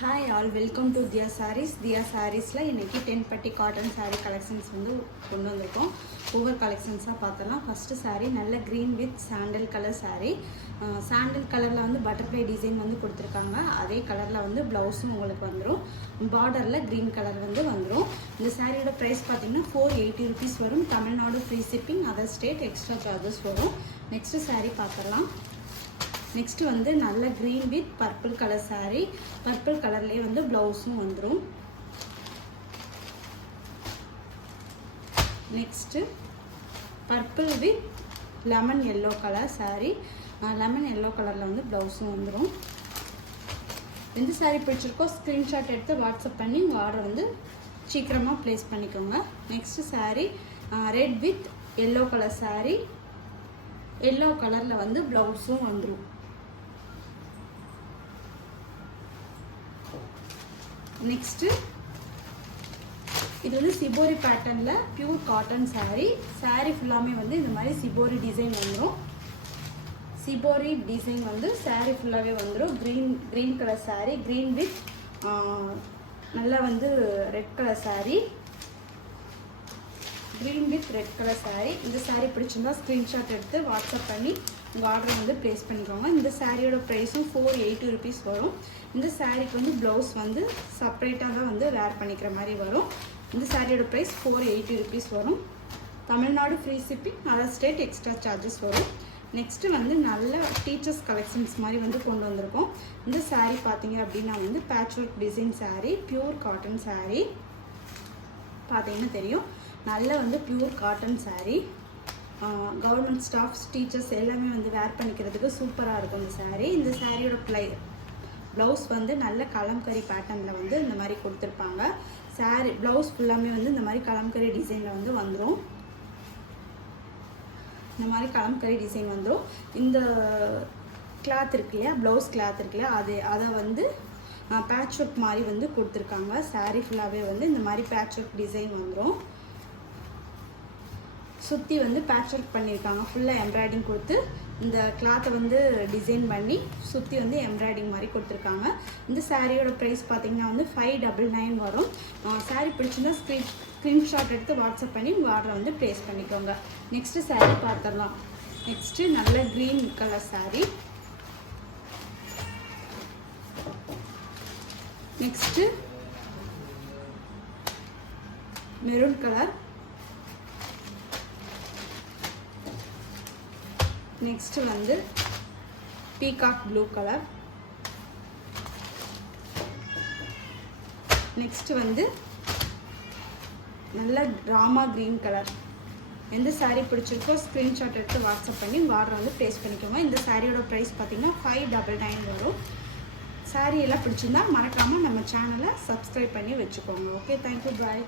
Hi all, welcome to Dia Sarees. Dia Sareesல இன்னைக்கு 10 பட்டி cotton saree collections வந்து கொண்டு வந்திருக்கோம். ஒவ்வொரு கலெக்ஷன்ஸா பார்த்தலாம். ஃபர்ஸ்ட் saree நல்ல green with sandal color saree. sandal கலர்ல வந்து butterfly டிசைன் வந்து கொடுத்திருக்காங்க. அதே கலர்ல வந்து ப்ளவுஸும் உங்களுக்கு வந்துரும். பார்டர்ல green கலர் வந்து வந்துரும். இந்த சாரியோட பிரைஸ் பாத்தீங்கன்னா 480 rupees வரும். Tamil Nadu free shipping, other state extra charges வரும். நெக்ஸ்ட் saree பார்த்தலாம். நெக்ஸ்ட் வந்து நல்ல green with purple color saree. purple கலர்லயே வந்து ப்ளவுஸும் வந்துரும். Next purple with lemon yellow color saree. lemon yellow கலர்ல வந்து ப்ளவுஸும் வந்துரும். இந்த saree பிடிச்சிருக்கோ ஸ்கிரீன்ஷாட் எடுத்து வாட்ஸ்அப் பண்ணி உங்க ஆர்டர் வந்து சீக்கிரமா பிளேஸ் பண்ணிக்கோங்க. Next saree red with yellow color saree. yellow கலர்ல வந்து ப்ளவுஸும் வந்துரும். நெக்ஸ்ட் இது வந்து சிபோரி பேட்டர்ன்ல பியூர் காட்டன் saree. saree ஃபுல்லாமே வந்து இந்த மாதிரி சிபோரி டிசைன் வந்துரும். சிபோரி டிசைன் வந்து saree ஃபுல்லாவே வந்துரும். green colour saree, green with நல்லா வந்து red colour saree, green with red colour saree. இந்த saree பிடிச்சிருந்தா ஸ்கிரீன்ஷாட் எடுத்து வாட்ஸ்அப் பண்ணி உங்கள் ஆர்டர் வந்து ப்ளேஸ் பண்ணிக்கோங்க. இந்த சாரியோட ப்ரைஸும் 480 rupees வரும். இந்த சாரிக்கு வந்து ப்ளவுஸ் வந்து செப்பரேட்டாக தான் வந்து வேர் பண்ணிக்கிற மாதிரி வரும். இந்த சாரியோட ப்ரைஸ் 480 rupees வரும். Tamil Nadu free shipping, other state extra charges வரும். நெக்ஸ்ட்டு வந்து நல்ல டீச்சர்ஸ் கலெக்ஷன்ஸ் மாதிரி வந்து கொண்டு வந்திருக்கோம். இந்த சாரீ பார்த்தீங்க அப்படின்னா வந்து patch work design sari, pure cotton sari பார்த்தீங்கன்னா தெரியும். நல்ல வந்து pure cotton sari. Government staffs, teachers எல்லாமே வந்து வேர் பண்ணிக்கிறதுக்கு சூப்பராக இருக்கும் இந்த saree. இந்த சாரியோட ப்ளவுஸ் வந்து நல்ல கலம்கரி பேட்டர்னில் வந்து இந்த மாதிரி கொடுத்துருப்பாங்க. saree ப்ளவுஸ் ஃபுல்லாமே வந்து இந்த மாதிரி கலம்கரி டிசைனில் வந்து வந்துடும். இந்த மாதிரி கலம்கரி டிசைன் வந்துடும். இந்த கிளாத் இருக்கு இல்லையா, ப்ளவுஸ் கிளாத் இருக்கு இல்லையா, அதை வந்து பேட்ச் ஒர்க் மாதிரி வந்து கொடுத்துருக்காங்க. saree ஃபுல்லாகவே வந்து இந்த மாதிரி பேட்ச் ஒர்க் டிசைன் வந்துடும். சுற்றி வந்து பேட்ச் ஒர்க் பண்ணியிருக்காங்க. ஃபுல்லாக எம்ப்ராய்டிங் கொடுத்து இந்த கிளாத்தை வந்து டிசைன் பண்ணி சுற்றி வந்து எம்ப்ராய்டிங் மாதிரி கொடுத்துருக்காங்க. இந்த சாரியோட ப்ரைஸ் பார்த்தீங்கன்னா வந்து 599 வரும். சாரீ பிடிச்சிருந்தா ஸ்க்ரீன்ஷாட் எடுத்து வாட்ஸ்அப் பண்ணி உங்கள் ஆர்டரை வந்து ப்ளேஸ் பண்ணிக்கோங்க. நெக்ஸ்ட்டு சாரீ பார்த்துடலாம். நெக்ஸ்ட்டு நல்ல green colour sari. Next maroon colour. Next வந்து பீகாக் ப்ளூ கலர். நெக்ஸ்ட் வந்து நல்ல ராமா கிரீன் கலர். எந்த சாரீ பிடிச்சிருக்கோ ஸ்க்ரீன்ஷாட் எடுத்து வாட்ஸ்அப் பண்ணி உங்கள் ஆர்டர் வந்து ப்ளேஸ் பண்ணிக்கோங்க. இந்த சாரியோட ப்ரைஸ் பார்த்தீங்கன்னா 599 வரும். சாரீ எல்லாம் பிடிச்சிருந்தா மறக்காமல் நம்ம சேனலை சப்ஸ்கிரைப் பண்ணி வச்சுக்கோங்க. ஓகே, தேங்க்யூ, பாய்.